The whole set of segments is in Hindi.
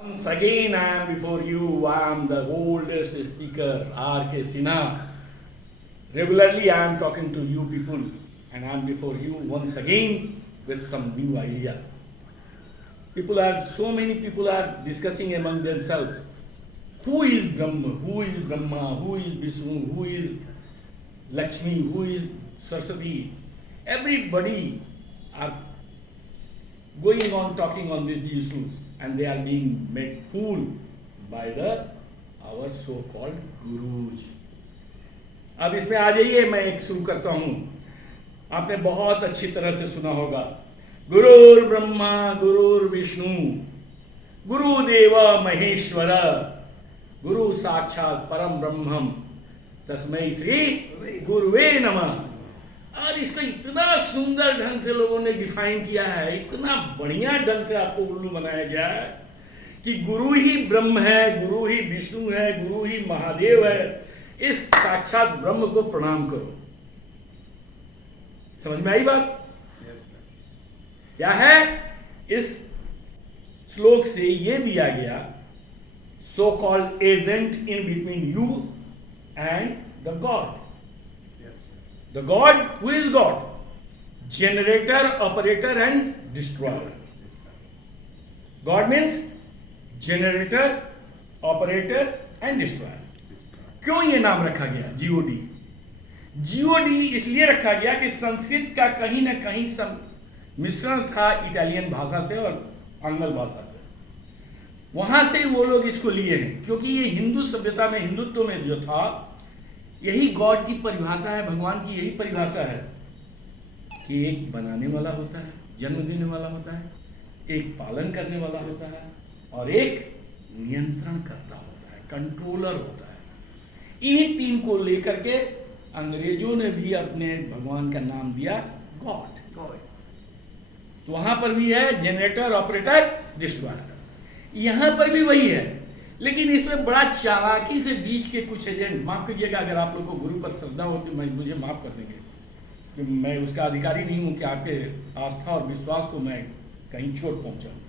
Once again, I am before you. I am the oldest speaker, R.K. Sinha. Regularly, I am talking to you people, and I am before you once again with some new idea. So many people are discussing among themselves. Who is Brahma? Who is Brahma? Who is Vishnu? Who is Lakshmi? Who is Saraswati? Everybody are going on talking on these issues, and they are being made fool by our so-called gurus. अब इसमें आ जाइए, मैं एक शुरू करता हूँ. आपने बहुत अच्छी तरह से सुना होगा, गुरुर् ब्रह्मा गुरुर् विष्णु गुरुदेव महेश्वर गुरु साक्षात परम ब्रह्मम तस्मै श्री गुरुवे नमः. और इसको इतना सुंदर ढंग से लोगों ने डिफाइन किया है, इतना बढ़िया ढंग से आपको उल्लू बनाया गया है कि गुरु ही ब्रह्म है, गुरु ही विष्णु है, गुरु ही महादेव है. इस साक्षात ब्रह्म को प्रणाम करो. समझ में आई बात? क्या है? इस श्लोक से ये दिया गया, so called agent in between you and the God. The God, who is God? Generator, operator and destroyer. God means generator, operator and destroyer. क्यों ये नाम रखा गया GOD? GOD इसलिए रखा गया कि संस्कृत का कहीं ना कहीं मिश्रण था इटालियन भाषा से और आंग्ल भाषा से. वहां से वो लोग इसको लिए हैं, क्योंकि ये हिंदू सभ्यता में, हिंदुत्व में जो था, यही गॉड की परिभाषा है, भगवान की यही परिभाषा है कि एक बनाने वाला होता है, जन्म देने वाला होता है, एक पालन करने वाला होता है और एक नियंत्रण करता होता है, कंट्रोलर होता है. इन्हीं तीन को लेकर के अंग्रेजों ने भी अपने भगवान का नाम दिया गॉड. तो वहां पर भी है जनरेटर, ऑपरेटर, डिस्ट्रॉयर. यहां पर भी वही है, लेकिन इसमें बड़ा चालाकी से बीच के कुछ एजेंट, माफ कीजिएगा अगर आप लोगों को गुरु पर श्रद्धा हो तो मुझे माफ कर देंगे, कि मैं उसका अधिकारी नहीं हूं कि आपके आस्था और विश्वास को मैं कहीं चोट पहुंचाऊं.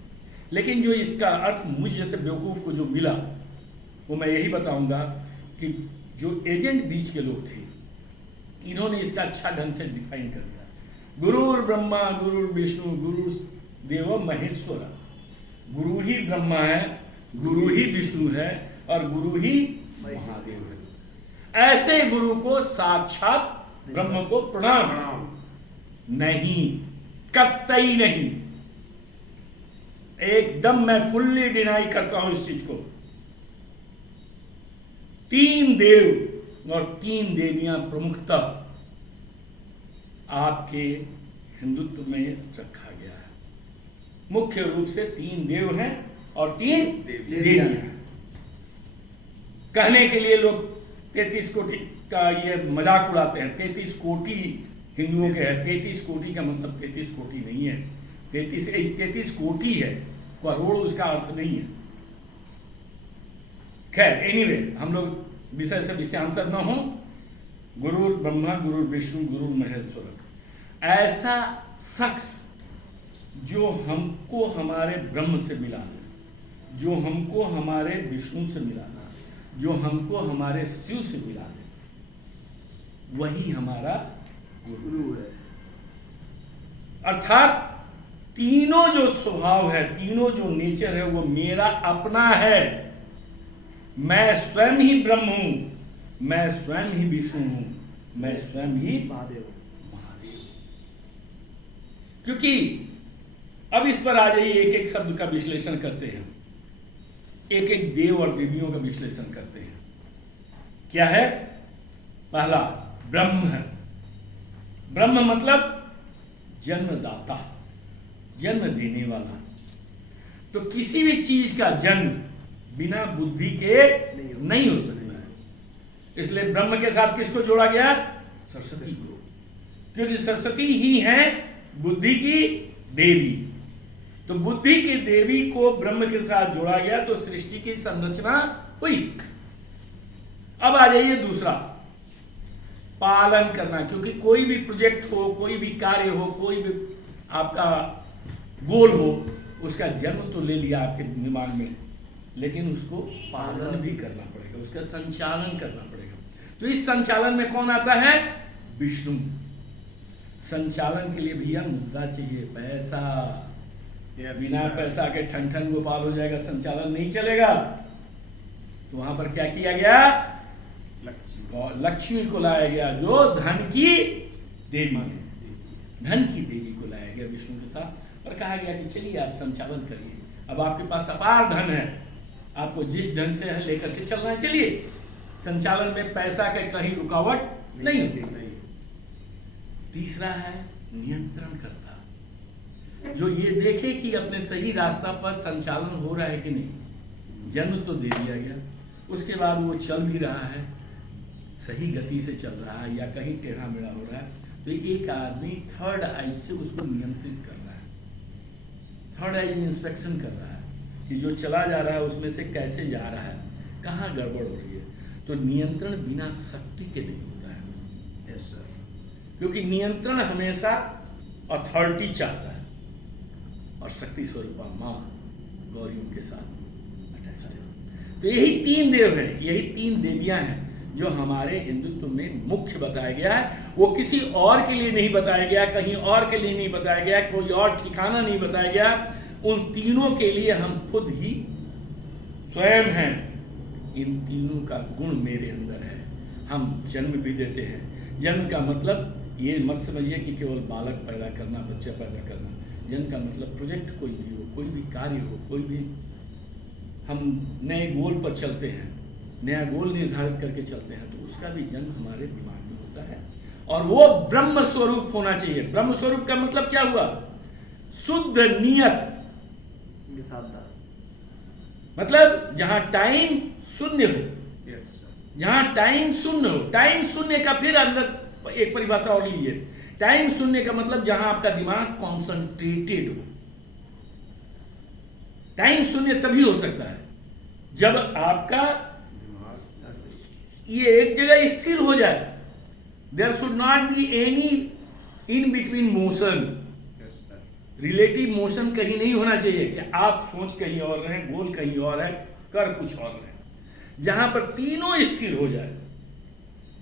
लेकिन जो इसका अर्थ मुझ जैसे बेवकूफ़ को जो मिला, वो मैं यही बताऊंगा कि जो एजेंट बीच के लोग थे, इन्होंने इसका अच्छा ढंग से डिफाइन कर दिया. गुरुर् ब्रह्मा गुरुर् विष्णु गुरुदेव महेश्वर. गुरु ही ब्रह्मा है, गुरु ही विष्णु है और गुरु ही महादेव है. ऐसे गुरु को साक्षात ब्रह्म को प्रणाम नहीं, कतई नहीं. एकदम मैं फुल्ली डिनाई करता हूं इस चीज को. 3 देव और 3 देवियां प्रमुखतः आपके हिंदुत्व में रखा गया है. मुख्य रूप से 3 देव हैं और 3 देवियां. कहने के लिए लोग 33 कोटि का ये मजाक उड़ाते हैं. 33 कोटि हिंदुओं के है. 33 कोटि का मतलब 33 कोटि नहीं है, 33 कोटि है, करोड़ उसका अर्थ नहीं है. खैर, एनीवे, हम लोग विषय से विषयांतर न हो. गुरु ब्रह्मा गुरु विष्णु गुरु महेश्वर. ऐसा शख्स जो हमको हमारे ब्रह्म से मिलाना, जो हमको हमारे विष्णु से मिलाना, जो हमको हमारे शिव से मिलाना, वही हमारा गुरु है. अर्थात तीनों जो स्वभाव है, तीनों जो नेचर है, वो मेरा अपना है. मैं स्वयं ही ब्रह्म हूं, मैं स्वयं ही विष्णु हूं, मैं स्वयं ही महादेव. क्योंकि अब इस पर आ जाइए, एक एक शब्द का विश्लेषण करते हैं, एक एक देव और देवियों का विश्लेषण करते हैं. क्या है? पहला ब्रह्म है. ब्रह्म मतलब जन्मदाता, जन्म देने वाला. तो किसी भी चीज का जन्म बिना बुद्धि के नहीं हो सकता है. इसलिए ब्रह्म के साथ किसको जोड़ा गया? सरस्वती को. क्योंकि सरस्वती ही है बुद्धि की देवी. तो बुद्धि की देवी को ब्रह्म के साथ जोड़ा गया, तो सृष्टि की संरचना हुई. अब आ जाइए दूसरा, पालन करना. क्योंकि कोई भी प्रोजेक्ट हो, कोई भी कार्य हो, कोई भी आपका गोल हो, उसका जन्म तो ले लिया आपके दिमाग में, लेकिन उसको पालन भी करना पड़ेगा, उसका संचालन करना पड़ेगा। तो इस संचालन में कौन आता है? विष्णु। संचालन के लिए भैया मुद्दा चाहिए, पैसा। बिना पैसा के ठन ठन गोपाल हो जाएगा, संचालन नहीं चलेगा। तो वहां पर क्या किया गया? लक्ष्मी को लाया गया, जो धन की देवी है। धन की देवी को लाया गया विष्णु के साथ, और कहा गया कि चलिए आप संचालन करिए। अब आपके पास अपार धन है, आपको जिस ढंग से है लेकर के चलना है, चलिए। संचालन में पैसा का कहीं रुकावट नहीं होती। तीसरा है नियंत्रण करता, जो ये देखे कि अपने सही रास्ता पर संचालन हो रहा है कि नहीं। जन्म तो दे दिया गया, उसके बाद वो चल भी रहा है, सही गति से चल रहा है या कहीं टेढ़ा मेढ़ा हो रहा है, तो एक आदमी थर्ड आई से उसको नियंत्रित कर रहा है। थर्ड आई इंस्पेक्शन कर रहा है कि जो चला जा रहा है उसमें से कैसे जा रहा है, कहाँ गड़बड़ हो रही है। तो नियंत्रण बिना शक्ति के नहीं होता है। Yes sir. क्योंकि नियंत्रण हमेशा अथॉरिटी चाहता है, और शक्ति स्वरूपा माँ गौरी उनके साथ अटैच्ड है। तो यही तीन देव हैं, यही तीन देवियां हैं जो हमारे हिंदुत्व में मुख्य बताया गया है। वो किसी और के लिए नहीं बताया गया, कहीं और के लिए नहीं बताया गया, कोई और ठिकाना नहीं बताया गया। उन तीनों के लिए हम खुद ही स्वयं हैं। इन तीनों का गुण मेरे अंदर है। हम जन्म भी देते हैं। जन्म का मतलब ये मत समझिए कि केवल बालक पैदा करना, बच्चा पैदा करना। जन्म का मतलब प्रोजेक्ट कोई भी हो, कोई भी कार्य हो, कोई भी हम नए गोल पर चलते हैं, नया गोल निर्धारित करके चलते हैं, तो उसका भी जन्म हमारे दिमाग में होता है। और वो ब्रह्म स्वरूप होना चाहिए। ब्रह्म स्वरूप का मतलब क्या हुआ? शुद्ध नियत, मतलब जहां टाइम शून्य हो, जहां टाइम शून्य हो। टाइम शून्य का फिर अंदर एक परिभाषा और लीजिए। टाइम शून्य का मतलब जहां आपका दिमाग कॉन्सेंट्रेटेड हो। टाइम शून्य तभी हो सकता है जब आपका ये एक जगह स्थिर हो जाए। There should not be any in between motion. Relative motion कहीं नहीं होना चाहिए कि आप सोच कहीं और रहे, गोल कहीं और है, कर कुछ और रहे। जहां पर तीनों स्थिर हो जाए,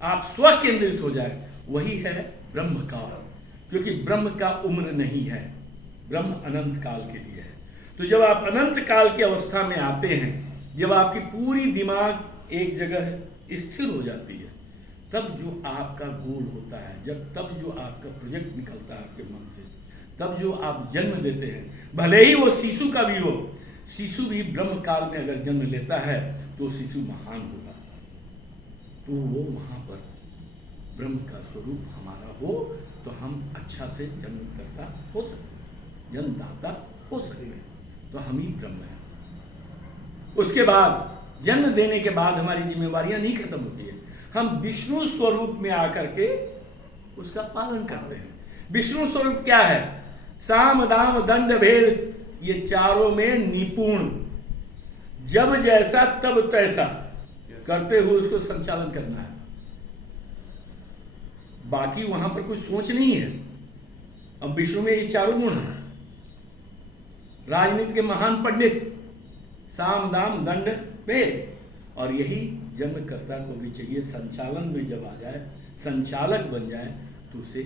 आप स्व केंद्रित हो जाए, वही है ब्रह्म काल। क्योंकि ब्रह्म का उम्र नहीं है, ब्रह्म अनंत काल के लिए है। तो जब आप अनंत काल की अवस्था में आते हैं, जब आपकी पूरी दिमाग एक जगह स्थिर हो जाती है, तब जो आपका गोल होता है, तब जो आपका प्रोजेक्ट निकलता है आपके मन से, तब जो आप जन्म देते हैं, भले ही वो शिशु का भी हो। शिशु भी ब्रह्म काल में अगर जन्म लेता है तो शिशु महान होगा। तो वो वहां पर ब्रह्म का स्वरूप हमारा हो तो हम अच्छा से जन्मकर्ता हो सकते, जन्मदाता हो सकते, तो हम ही ब्रह्म हैं। उसके बाद जन्म देने के बाद हमारी जिम्मेवारियां नहीं खत्म होती है। हम विष्णु स्वरूप में आकर के उसका पालन करते हैं। विष्णु स्वरूप क्या है? साम दाम दंड भेद, ये चारों में निपुण, जब जैसा तब तैसा करते हुए उसको संचालन करना है। बाकी वहां पर कोई सोच नहीं है। अब विष्णु में ये चारों गुण हैं। राजनीति के महान पंडित, साम दाम दंड भेद, और यही जन्मकर्ता को भी चाहिए। संचालन में जब आ जाए, संचालक बन जाए, तो उसे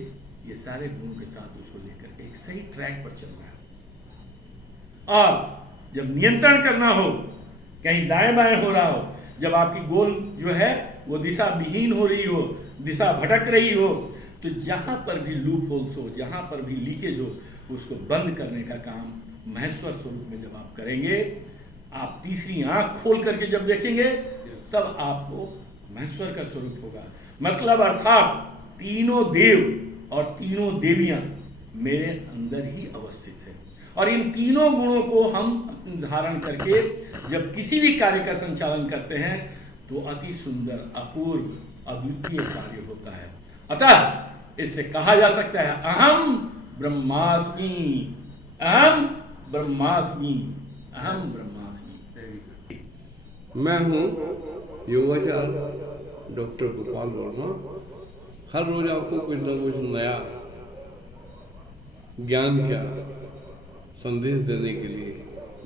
ये सारे गुणों के साथ उसको लेकर के एक सही ट्रैक पर चलना है। और जब नियंत्रण करना हो, कहीं दाएं बाएं हो रहा हो, जब आपकी गोल जो है वो दिशा विहीन हो रही हो, दिशा भटक रही हो, तो जहां पर भी लूप होल्स हो, जहां पर भी लीकेज हो, उसको बंद करने का काम महेश्वर स्वरूप में जब आप करेंगे, आप तीसरी आंख खोल करके जब देखेंगे, तब आपको महेश्वर का स्वरूप होगा। मतलब अर्थात तीनों देव और तीनों देवियां मेरे अंदर ही अवस्थित है। और इन तीनों गुणों को हम धारण करके जब किसी भी कार्य का संचालन करते हैं, तो अति सुंदर, अपूर्व, अद्वितीय कार्य होता है। अतः इससे कहा जा सकता है, अहम ब्रह्मास्मि, अहम ब्रह्मास्मि, अहम ब्रह्मास्मि। मैं हूँ योगाचार्य डॉक्टर गोपाल वर्मा। हर रोज आपको कुछ ना कुछ नया ज्ञान का संदेश देने के लिए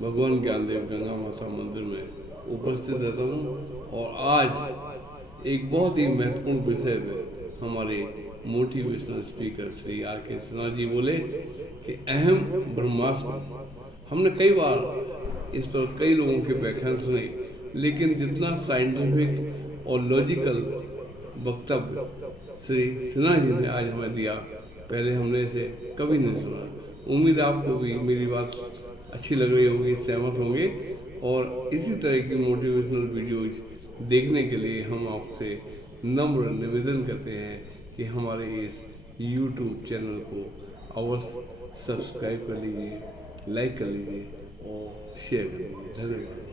भगवान ज्ञानदेव गंगा माता मंदिर में उपस्थित रहता हूँ। और आज एक बहुत ही महत्वपूर्ण विषय पे हमारे motivational speaker Shri R.K. Sinha ji बोले कि अहम ब्रह्मास्म। हमने कई बार इस पर कई लोगों के व्याख्यान सुने, लेकिन जितना साइंटिफिक और लॉजिकल वक्तव्य श्री सिन्हा जी ने आज हमें दिया, पहले हमने इसे कभी नहीं सुना। उम्मीद आपको भी मेरी बात अच्छी लग रही होगी, सहमत होंगे। और इसी तरह की मोटिवेशनल वीडियोज देखने के लिए हम आपसे नम्र निवेदन करते हैं कि हमारे इस YouTube चैनल को अवश्य सब्सक्राइब कर लीजिए, लाइक कर लीजिए और शेयर कर लीजिए। धन्यवाद।